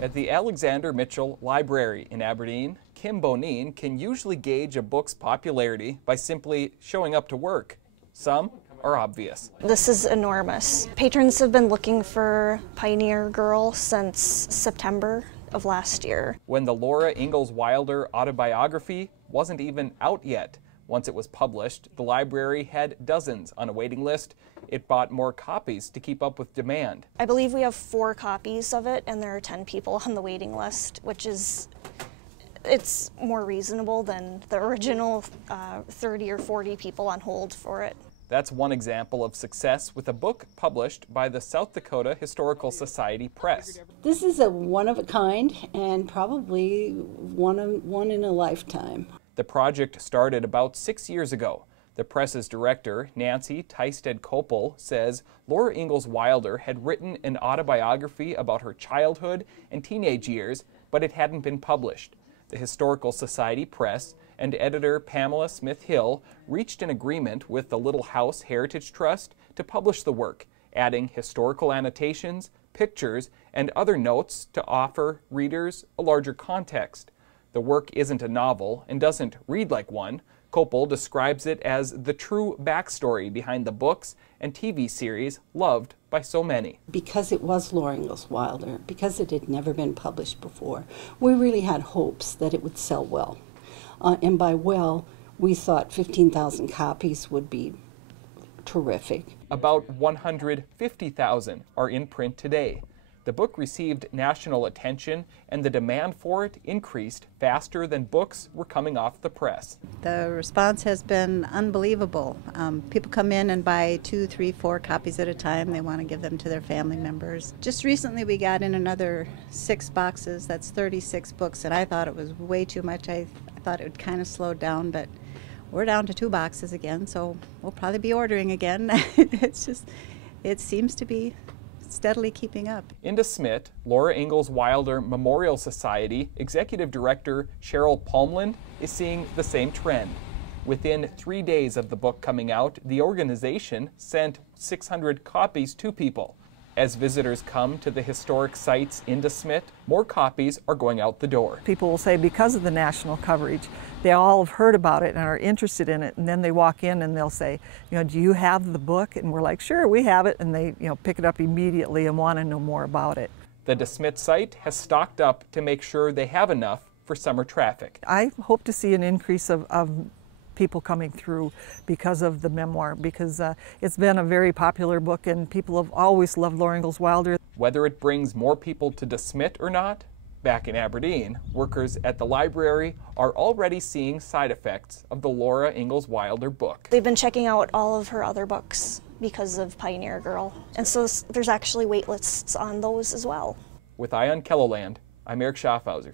At the Alexander Mitchell Library in Aberdeen, Kim Bonen can usually gauge a book's popularity by simply showing up to work. Some are obvious. This is enormous. Patrons have been looking for Pioneer Girl since September of last year. When the Laura Ingalls Wilder autobiography wasn't even out yet. Once it was published, the library had dozens on a waiting list. It bought more copies to keep up with demand. I believe we have 4 copies of it, and there are 10 people on the waiting list, which is, it's more reasonable than the original 30 or 40 people on hold for it. That's one example of success with a book published by the South Dakota Historical Society Press. This is a one-of-a-kind and probably one in a lifetime. The project started about 6 years ago. The press's director, Nancy Teisted-Koppel, says Laura Ingalls Wilder had written an autobiography about her childhood and teenage years, but it hadn't been published. The Historical Society Press and editor Pamela Smith-Hill reached an agreement with the Little House Heritage Trust to publish the work, adding historical annotations, pictures, and other notes to offer readers a larger context. The work isn't a novel and doesn't read like one. Koppel describes it as the true backstory behind the books and TV series loved by so many. Because it was Laura Ingalls Wilder, because it had never been published before, we really had hopes that it would sell well. And by well, we thought 15,000 copies would be terrific. About 150,000 are in print today. The book received national attention, and the demand for it increased faster than books were coming off the press. The response has been unbelievable. People come in and buy 2, 3, 4 copies at a time. They want to give them to their family members. Just recently we got in another 6 boxes. That's 36 books, and I thought it was way too much. I thought it would kind of slow down, but we're down to 2 boxes again, so we'll probably be ordering again. It seems to be steadily keeping up. In DeSmet, Laura Ingalls Wilder Memorial Society Executive Director Cheryl Palmland is seeing the same trend. Within 3 days of the book coming out, the organization sent 600 copies to people. As visitors come to the historic sites in DeSmet, more copies are going out the door. People will say because of the national coverage, they all have heard about it and are interested in it, and then they walk in and they'll say, do you have the book? And we're like, sure, we have it, and they pick it up immediately and want to know more about it. The DeSmet site has stocked up to make sure they have enough for summer traffic. I hope to see an increase of people coming through because of the memoir, because it's been a very popular book and people have always loved Laura Ingalls Wilder. Whether it brings more people to DeSmet or not, back in Aberdeen, workers at the library are already seeing side effects of the Laura Ingalls Wilder book. They've been checking out all of her other books because of Pioneer Girl, and so there's actually wait lists on those as well. With Eye on Kelloland, I'm Eric Schaffhauser.